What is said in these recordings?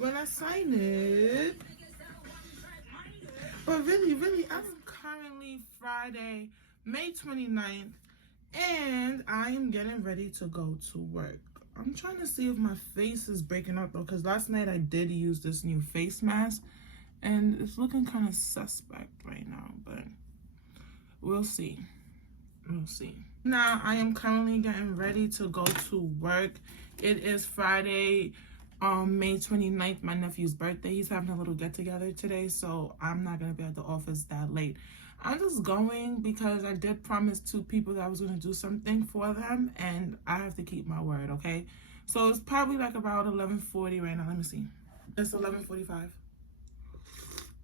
when I sign it. But really, I'm currently Friday, May 29th, and I am getting ready to go to work. I'm trying to see if my face is breaking out though, because last night I did use this new face mask, and it's looking kind of suspect right now, but we'll see. We'll see. Now, I am currently getting ready to go to work. It is Friday, May 29th, my nephew's birthday. He's having a little get-together today, so I'm not going to be at the office that late. I'm just going because I did promise 2 people that I was going to do something for them, and I have to keep my word, okay? So it's probably like about 11:40 right now. Let me see. It's 11:45.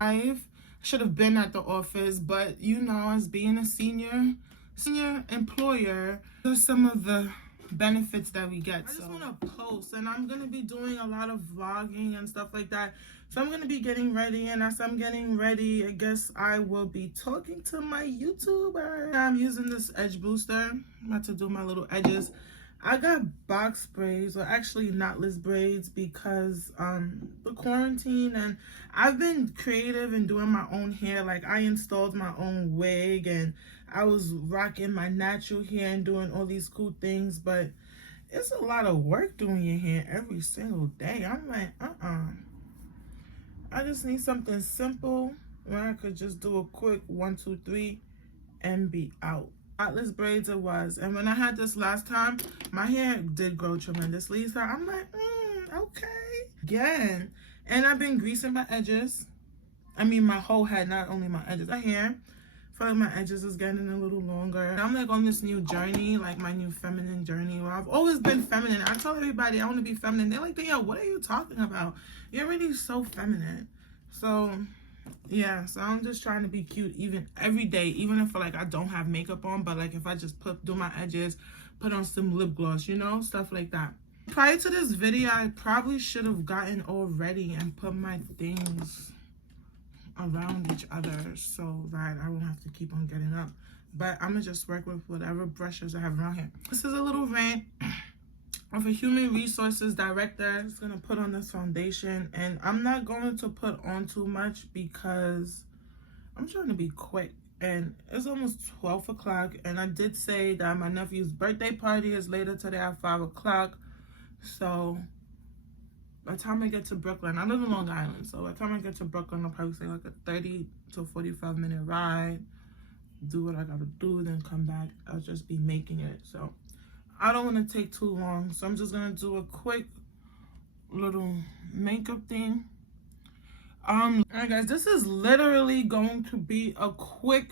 I should have been at the office, but you know, as being a senior employer, there's some of the benefits that we get. I just want to post, and I'm going to be doing a lot of vlogging and stuff like that. So I'm going to be getting ready, and as I'm getting ready, I guess I will be talking to my YouTuber. I'm using this edge booster. I'm about to do my little edges. I got box braids, or actually knotless braids, because the quarantine, and I've been creative and doing my own hair. Like, I installed my own wig, and I was rocking my natural hair and doing all these cool things, but it's a lot of work doing your hair every single day. I'm like, I just need something simple where I could just do a quick 1, 2, 3 and be out. Knotless braids it was, and when I had this last time, my hair did grow tremendously, so I'm like, okay. Again, and I've been greasing my edges. I mean, my whole head, not only my edges. My hair, I feel like my edges is getting a little longer. I'm like on this new journey, like my new feminine journey, where I've always been feminine. I tell everybody I want to be feminine. They're like, Danielle, what are you talking about? You're really so feminine. So yeah, so I'm just trying to be cute even every day, even if like I don't have makeup on, but like if I just do my edges, put on some lip gloss, you know, stuff like that. Prior to this video, I probably should have gotten all ready and put my things around each other so that I won't have to keep on getting up. But I'm gonna just work with whatever brushes I have around here. This is a little rant of a human resources director. Is gonna put on this foundation, and I'm not going to put on too much because I'm trying to be quick, and it's almost 12 o'clock, and I did say that my nephew's birthday party is later today at 5 o'clock. So by the time I get to Brooklyn, I live in Long Island, so by the time I get to Brooklyn, I'll probably say like a 30 to 45 minute ride, do what I gotta do, then come back. I'll just be making it. So I don't want to take too long, so I'm just gonna do a quick little makeup thing. Alright guys, this is literally going to be a quick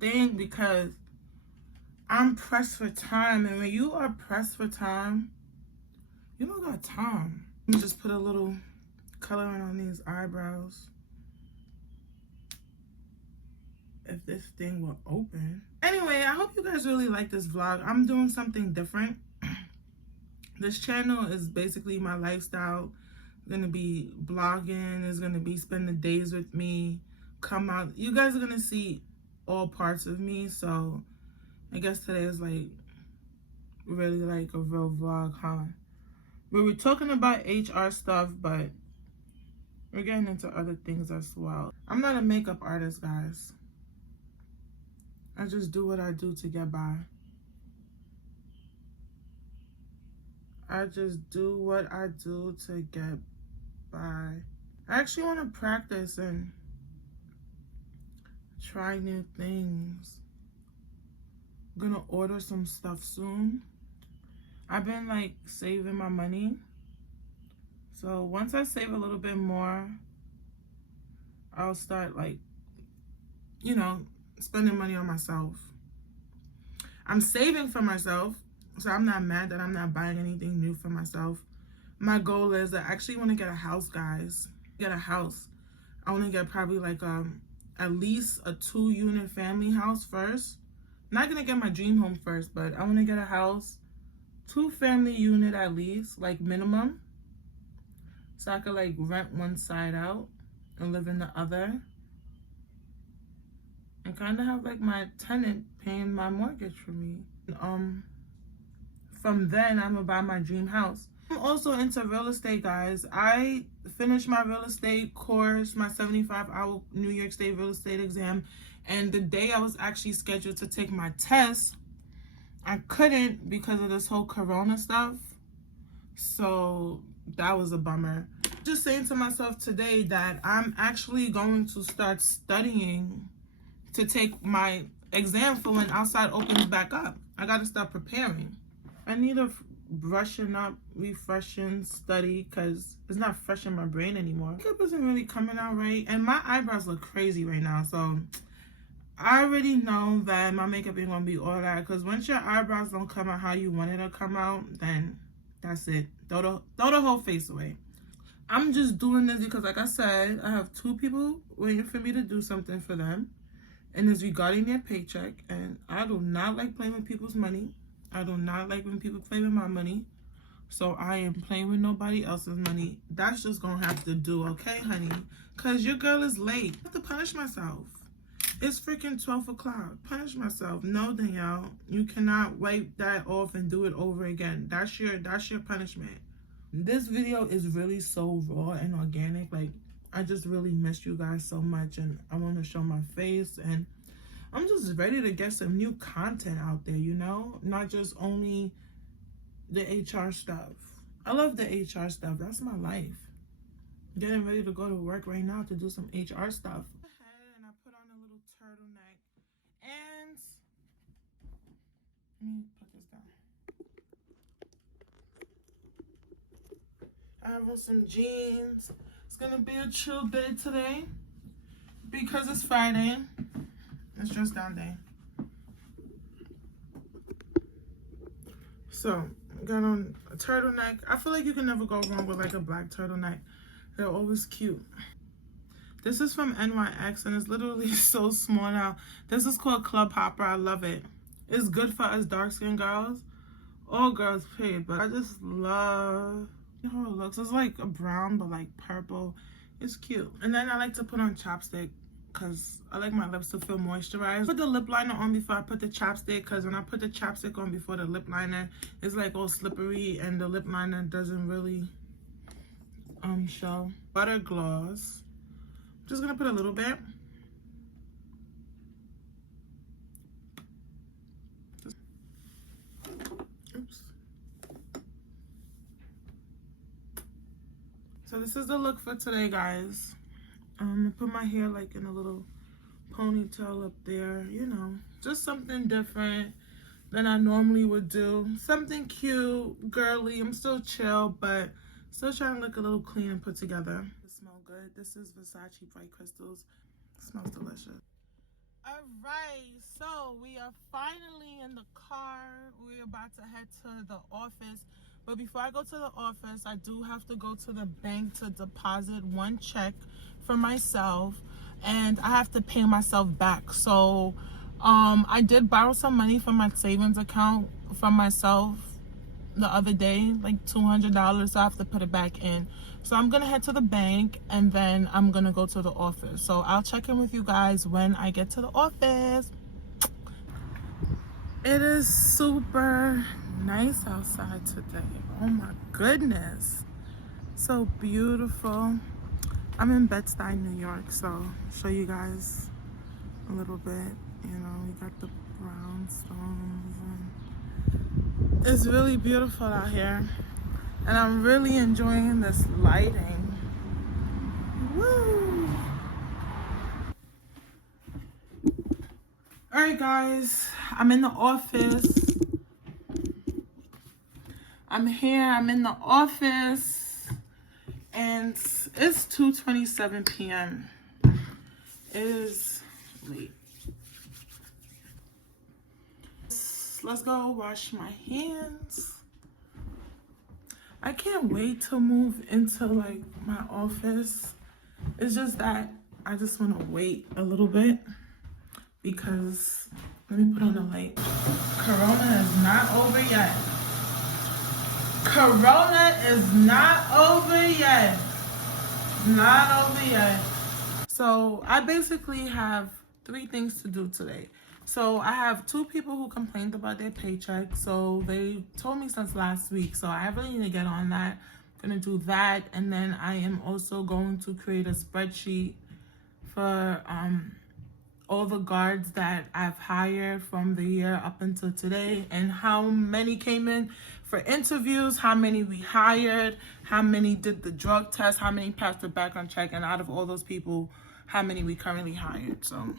thing because I'm pressed for time, and when you are pressed for time, you don't got time. Let me just put a little coloring on these eyebrows. If this thing will open. Anyway, I hope you guys really like this vlog. I'm doing something different. This channel is basically my lifestyle. I'm gonna be blogging, it's gonna be spend the days with me, come out. You guys are gonna see all parts of me, so I guess today is like really like a real vlog, huh? We were talking about HR stuff, but we're getting into other things as well. I'm not a makeup artist, guys. I just do what I do to get by. I just do what I do to get by. I actually want to practice and try new things. I'm gonna order some stuff soon. I've been like saving my money. So once I save a little bit more, I'll start like, you know, spending money on myself. I'm saving for myself, so I'm not mad that I'm not buying anything new for myself. My goal is I actually want to get a house, guys. Get a house. I want to get probably like at least a 2-unit family house first. I'm not gonna get my dream home first, but I want to get a house, 2-family unit at least, like minimum, so I could like rent one side out and live in the other, and kind of have like my tenant paying my mortgage for me. From then I'm gonna buy my dream house. I'm also into real estate, guys. I finished my real estate course, my 75-hour New York State real estate exam, and the day I was actually scheduled to take my test, I couldn't because of this whole corona stuff. So that was a bummer. Just saying to myself today that I'm actually going to start studying to take my exam for when outside opens back up. I got to start preparing. I need a brushing up, refreshing study because it's not fresh in my brain anymore. Makeup isn't really coming out right, and my eyebrows look crazy right now, so I already know that my makeup ain't gonna be all that, because once your eyebrows don't come out how you want it to come out, then that's it. Throw the whole face away. I'm just doing this because, like I said, I have 2 people waiting for me to do something for them, and it's regarding their paycheck, and I do not like playing with people's money. I do not like when people play with my money, so I am playing with nobody else's money. That's just gonna have to do, okay, honey? Because your girl is late. I have to punish myself. It's freaking 12 o'clock. Punish myself. No, Danielle, you cannot wipe that off and do it over again. That's your punishment. This video is really so raw and organic. Like, I just really missed you guys so much, and I want to show my face, and I'm just ready to get some new content out there, you know? Not just only the HR stuff. I love the HR stuff. That's my life. Getting ready to go to work right now to do some HR stuff. And I put on a little turtleneck. And let me put this down. I have on some jeans. It's gonna be a chill day today because it's Friday. It's just down day. So I got on a turtleneck. I feel like you can never go wrong with like a black turtleneck. They're always cute. This is from NYX, and it's literally so small now. This is called Club Hopper. I love it. It's good for us dark-skinned girls. All girls, period. But I just love how it looks. It's like a brown, but like purple. It's cute. And then I like to put on chapstick because I like my lips to feel moisturized. Put the lip liner on before I put the chapstick, because when I put the chapstick on before the lip liner, it's like all slippery and the lip liner doesn't really show. Butter gloss. Just gonna put a little bit. Oops. So this is the look for today, guys. I put my hair like in a little ponytail up there, you know, just something different than I normally would do. Something cute, girly. I'm still chill, but still trying to look a little clean and put together. It smells good. This is Versace Bright Crystals. It smells delicious. All right, so we are finally in the car. We're about to head to the office. But before I go to the office, I do have to go to the bank to deposit one check for myself, and I have to pay myself back. So I did borrow some money from my savings account from myself the other day, like $200, so I have to put it back in. So I'm gonna head to the bank, and then I'm gonna go to the office. So I'll check in with you guys when I get to the office. It is super nice outside today. Oh my goodness, so beautiful. I'm in Bed-Stuy, New York, so I'll show you guys a little bit. You know, we got the brownstones, and it's really beautiful out here, and I'm really enjoying this lighting. Woo! All right, guys, I'm in the office. I'm here, I'm in the office, and it's 2:27 p.m. It is late. Let's go wash my hands. I can't wait to move into like my office. It's just that I just want to wait a little bit because, let me put on the light. Corona is not over yet. Corona is not over yet. Not over yet. So I basically have 3 things to do today. So I have 2 people who complained about their paycheck. So they told me since last week. So I really need to get on that. I'm gonna do that, and then I am also going to create a spreadsheet for all the guards that I've hired from the year up until today, and how many came in for interviews, how many we hired, how many did the drug test, how many passed the background check, and out of all those people, how many we currently hired. So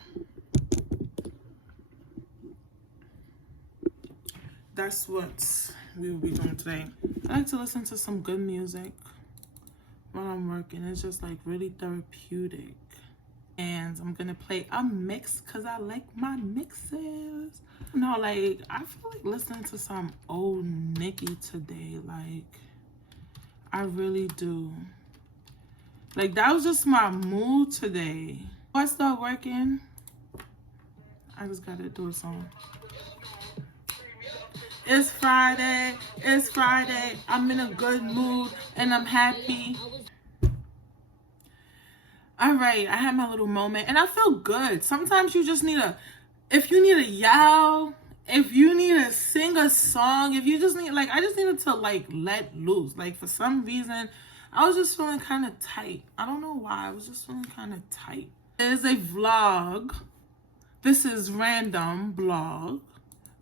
that's what we will be doing today. I like to listen to some good music while I'm working. It's just like really therapeutic. And I'm gonna play a mix because I like my mixes. No, like I feel like listening to some old Nicki today. Like I really do. Like that was just my mood today. Before I start working, I just gotta do a song. It's Friday, it's Friday. I'm in a good mood and I'm happy. All right, I had my little moment and I feel good. Sometimes you just need if you need to yell, if you need to sing a song, if you just need, like, I just needed to like let loose. Like for some reason, I was just feeling kind of tight. I don't know why, I was just feeling kind of tight. It is a vlog. This is random vlog.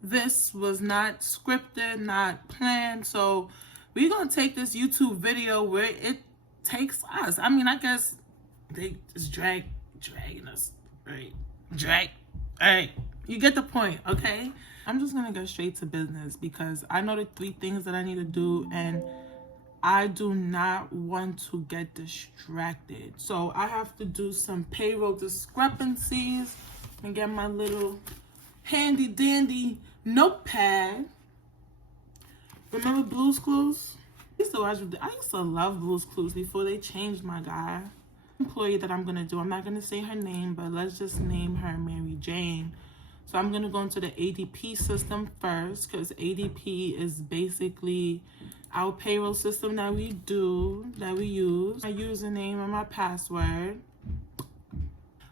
This was not scripted, not planned. So we're gonna take this YouTube video where it takes us. I mean, I guess they just dragging us, right? All right, you get the point, okay? I'm just gonna go straight to business because I know the 3 things that I need to do, and I do not want to get distracted. So I have to do some payroll discrepancies and get my little handy dandy notepad. Remember Blue's Clues? I used to love Blue's Clues before they changed my guy. Employee that I'm gonna do, I'm not gonna say her name, but let's just name her Mary Jane. So I'm gonna go into the ADP system first, because ADP is basically our payroll system that we use. My username and my password.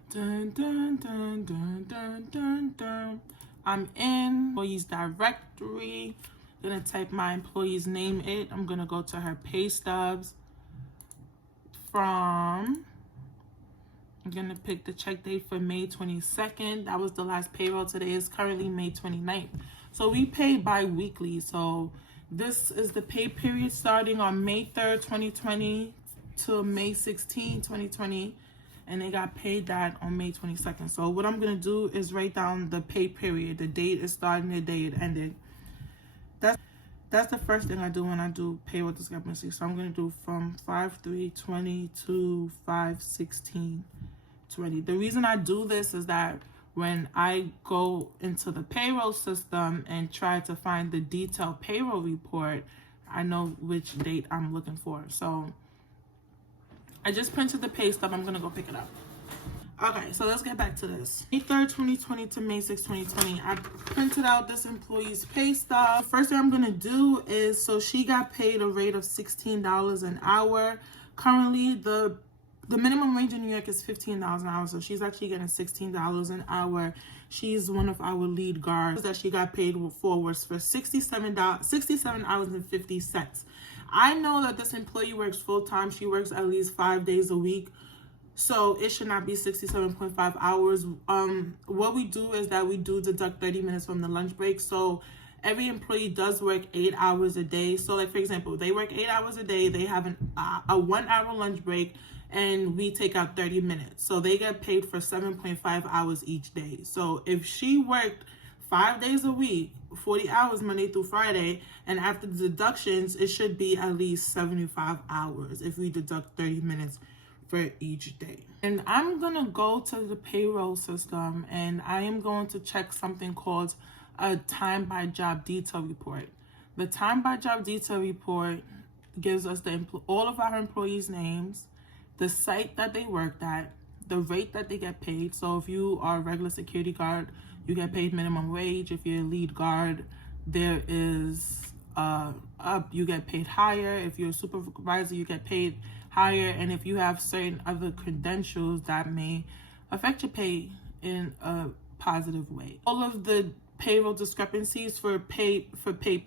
Dun, dun, dun, dun, dun, dun, dun. I'm in employees directory. I'm gonna type my employee's name in. I'm gonna go to her pay stubs from, I'm gonna pick the check date for May 22nd. That was the last payroll. Today is currently May 29th. So we pay bi-weekly. So this is the pay period starting on May 3rd, 2020 to May 16, 2020. And they got paid that on May 22nd. So what I'm gonna do is write down the pay period. The date it started and the date it ended. That's the first thing I do when I do payroll discrepancy. So I'm gonna do from 5/3/20 to 5/16/20. The reason I do this is that when I go into the payroll system and try to find the detailed payroll report, I know which date I'm looking for. So I just printed the pay stub. I'm gonna go pick it up. Okay, so let's get back to this. May 3rd, 2020 to May 6th, 2020. I printed out this employee's pay stub. First thing I'm gonna do is, so she got paid a rate of $16 an hour. Currently, the minimum wage in New York is $15 an hour, so she's actually getting $16 an hour. She's one of our lead guards. That she got paid for was for 67 hours and 50 cents. I know that this employee works full-time. She works at least 5 days a week. So it should not be 67.5 hours. What we do is that we do deduct 30 minutes from the lunch break. So every employee does work 8 hours a day. So like, for example, they work 8 hours a day. They have a 1 hour lunch break, and we take out 30 minutes. So they get paid for 7.5 hours each day. So if she worked 5 days a week, 40 hours Monday through Friday, and after the deductions, it should be at least 75 hours if we deduct 30 minutes for each day. And I'm gonna go to the payroll system, and I am going to check something called a time by job detail report. The time by job detail report gives us all of our employees' names, the site that they worked at, the rate that they get paid. So if you are a regular security guard, you get paid minimum wage. If you're a lead guard, there is you get paid higher. If you're a supervisor, you get paid higher. And if you have certain other credentials that may affect your pay in a positive way. All of the payroll discrepancies for pay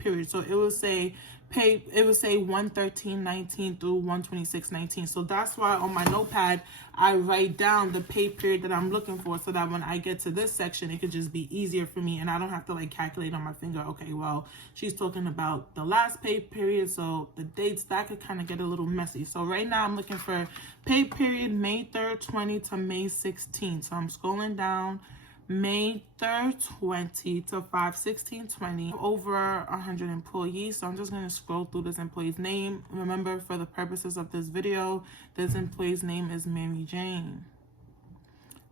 period. So it will say 113.19 through 126.19. So that's why on my notepad I write down the pay period that I'm looking for, so that when I get to this section it could just be easier for me and I don't have to like calculate on my finger, okay, well, she's talking about the last pay period, so the dates, that could kind of get a little messy. So right now I'm looking for pay period May 3rd 20 to May 16th. So I'm scrolling down, May 3rd 20 to 5/16/20. Over 100 employees, so I'm just going to scroll through this employee's name. Remember, for the purposes of this video, this employee's name is Mary Jane.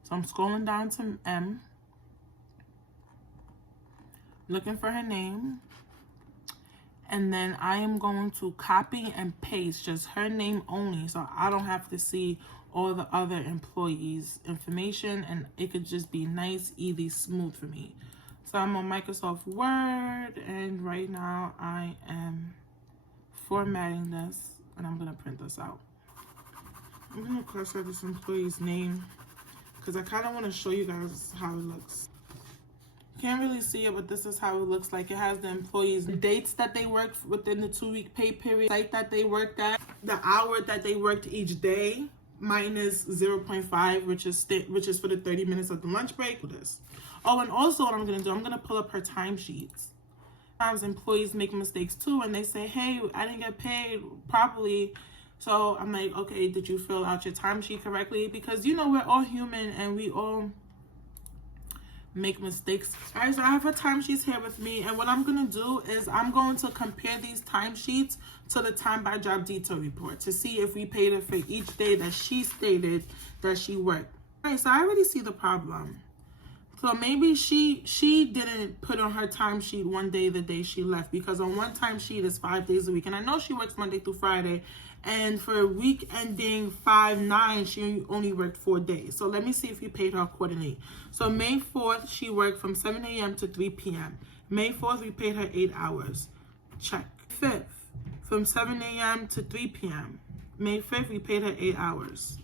So I'm scrolling down to M, looking for her name, and then I am going to copy and paste just her name only, so I don't have to see all the other employees' information, and it could just be nice, easy, smooth for me. So I'm on Microsoft Word, and right now I am formatting this, and I'm gonna print this out. I'm gonna cross out this employee's name because I kind of want to show you guys how it looks. You can't really see it, but this is how it looks like. It has the employees' dates that they worked within the 2-week pay period, site that they worked at, the hour that they worked each day, minus 0.5, which is for the 30 minutes of the lunch break. This. Oh, and also what I'm gonna do, I'm gonna pull up her timesheets. Sometimes employees make mistakes too, and they say, "Hey, I didn't get paid properly." So I'm like, "Okay, did you fill out your timesheet correctly?" Because you know we're all human and we all make mistakes. All right, so I have her timesheets here with me, and what I'm gonna do is I'm going to compare these timesheets to the time by job detail report to see if we paid her for each day that she stated that she worked. All right, so I already see the problem. So maybe she didn't put on her timesheet one day the day she left, because on one timesheet is 5 days a week, and I know she works Monday through Friday, and for a week ending 5/9, she only worked 4 days. So let me see if we paid her accordingly. So May 4th, she worked from 7 a.m. to 3 p.m. May 4th, we paid her 8 hours. Check. 5th, from 7 a.m. to 3 p.m. May 5th, we paid her 8 hours.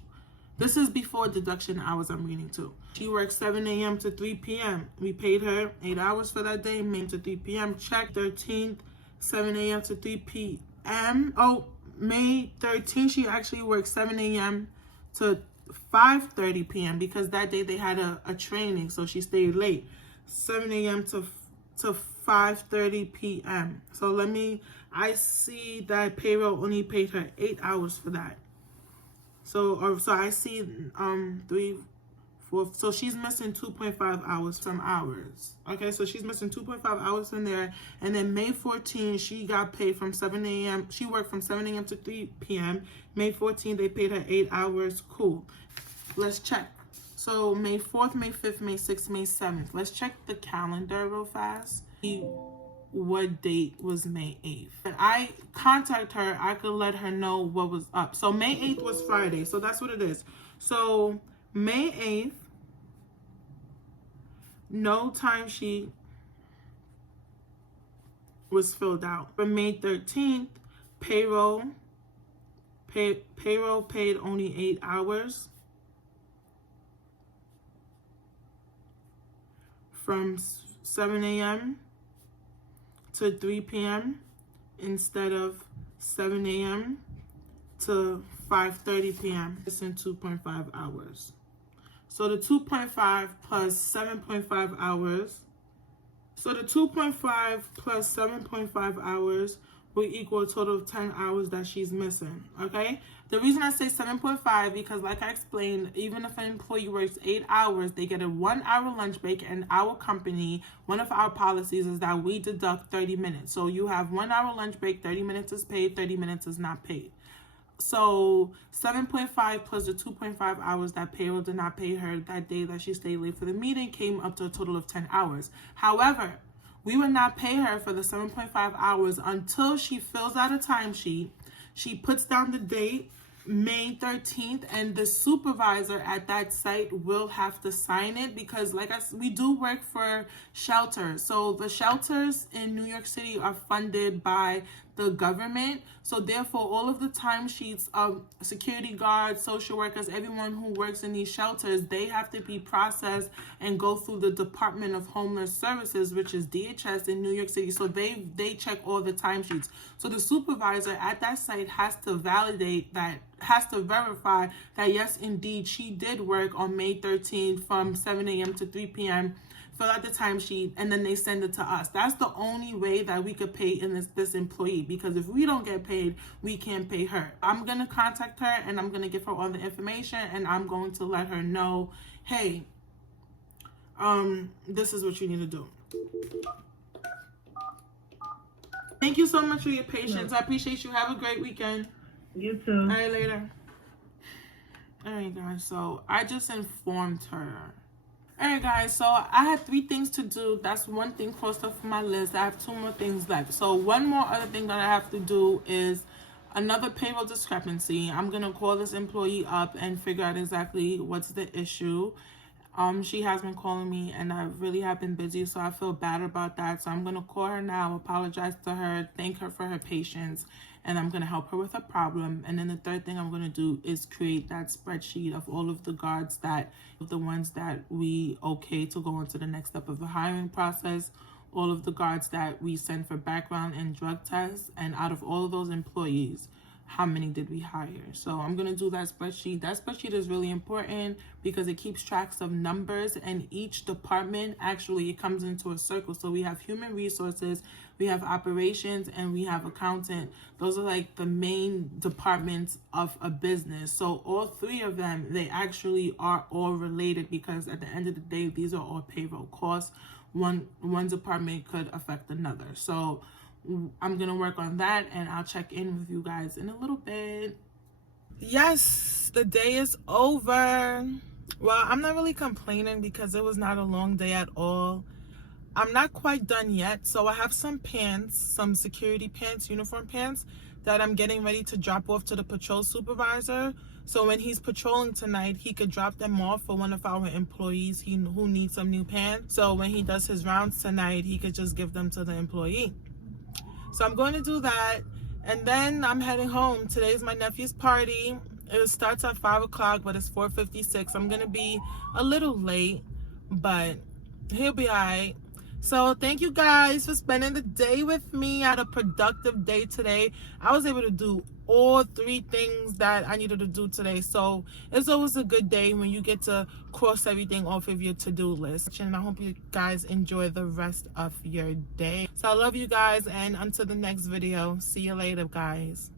This is before deduction hours I'm reading to. She worked 7 a.m. to 3 p.m. We paid her 8 hours for that day, May to 3 p.m. Check. 13th, 7 a.m. to 3 p.m. Oh, May 13th, she actually worked 7 a.m. to 5:30 p.m. because that day they had a training, so she stayed late. 7 a.m. to 5:30 p.m. So I see that payroll only paid her 8 hours for that. So I see 3, 4, so she's missing 2.5 hours from hours. Okay, so she's missing 2.5 hours in there. And then May 14th, she got paid from 7 a.m. She worked from 7 a.m. to 3 p.m. May 14th, they paid her 8 hours. Cool. Let's check. So May 4th, May 5th, May 6th, May 7th. Let's check the calendar real fast. What date was May 8th? When I contact her, I could let her know what was up. So May 8th was Friday, so that's what it is. So May 8th, no timesheet was filled out. For May 13th, payroll paid only 8 hours. From 7 a.m. to 3 p.m. instead of 7 a.m. to 5:30 p.m. It's in 2.5 hours. So the 2.5 plus 7.5 hours. So the 2.5 plus 7.5 hours will equal a total of 10 hours that she's missing, okay? The reason I say 7.5, because like I explained, even if an employee works 8 hours, they get a 1 hour lunch break, and our company, one of our policies is that we deduct 30 minutes. So you have 1 hour lunch break, 30 minutes is paid, 30 minutes is not paid. So 7.5 plus the 2.5 hours that payroll did not pay her that day that she stayed late for the meeting came up to a total of 10 hours. However, we would not pay her for the 7.5 hours until she fills out a timesheet. She puts down the date, May 13th, and the supervisor at that site will have to sign it, because like we do work for shelters. So the shelters in New York City are funded by the government. So therefore, all of the timesheets of security guards, social workers, everyone who works in these shelters, they have to be processed and go through the Department of Homeless Services, which is DHS in New York City. So they check all the timesheets. So the supervisor at that site has to validate that, has to verify that yes, indeed, she did work on May 13th from 7 a.m. to 3 p.m., fill out the timesheet, and then they send it to us. That's the only way that we could pay in this employee, because if we don't get paid, we can't pay her. I'm gonna contact her and I'm gonna give her all the information, and I'm going to let her know, hey, this is what you need to do. Thank you so much for your patience. I appreciate you. Have a great weekend. You too. All right, later. All right, guys, so I just informed her. All right, guys, so I had 3 things to do. That's one thing crossed off my list. I have 2 more things left. So one more other thing that I have to do is another payroll discrepancy. I'm going to call this employee up and figure out exactly what's the issue. She has been calling me, and I really have been busy, so I feel bad about that. So I'm going to call her now, apologize to her, thank her for her patience, and I'm going to help her with her problem. And then the third thing I'm going to do is create that spreadsheet of all of the guards the ones that we okay to go on to the next step of the hiring process, all of the guards that we send for background and drug tests, and out of all of those employees, how many did we hire? So I'm going to do that spreadsheet. That spreadsheet is really important because it keeps tracks of numbers, and each department actually, it comes into a circle. So we have human resources, we have operations, and we have accountant. Those are like the main departments of a business. So all 3 of them, they actually are all related, because at the end of the day, these are all payroll costs. One department could affect another. So I'm gonna work on that, and I'll check in with you guys in a little bit. Yes, the day is over. Well, I'm not really complaining because it was not a long day at all. I'm not quite done yet, so I have some pants, some security pants, uniform pants, that I'm getting ready to drop off to the patrol supervisor. So when he's patrolling tonight, he could drop them off for one of our employees who needs some new pants. So when he does his rounds tonight, he could just give them to the employee. So I'm going to do that, and then I'm heading home. Today's my nephew's party. It starts at 5 o'clock, but it's 4:56. I'm going to be a little late, but he'll be all right. So thank you guys for spending the day with me. I had a productive day today. I was able to do all 3 things that I needed to do today. So it's always a good day when you get to cross everything off of your to-do list. And I hope you guys enjoy the rest of your day. So I love you guys, and until the next video, see you later, guys.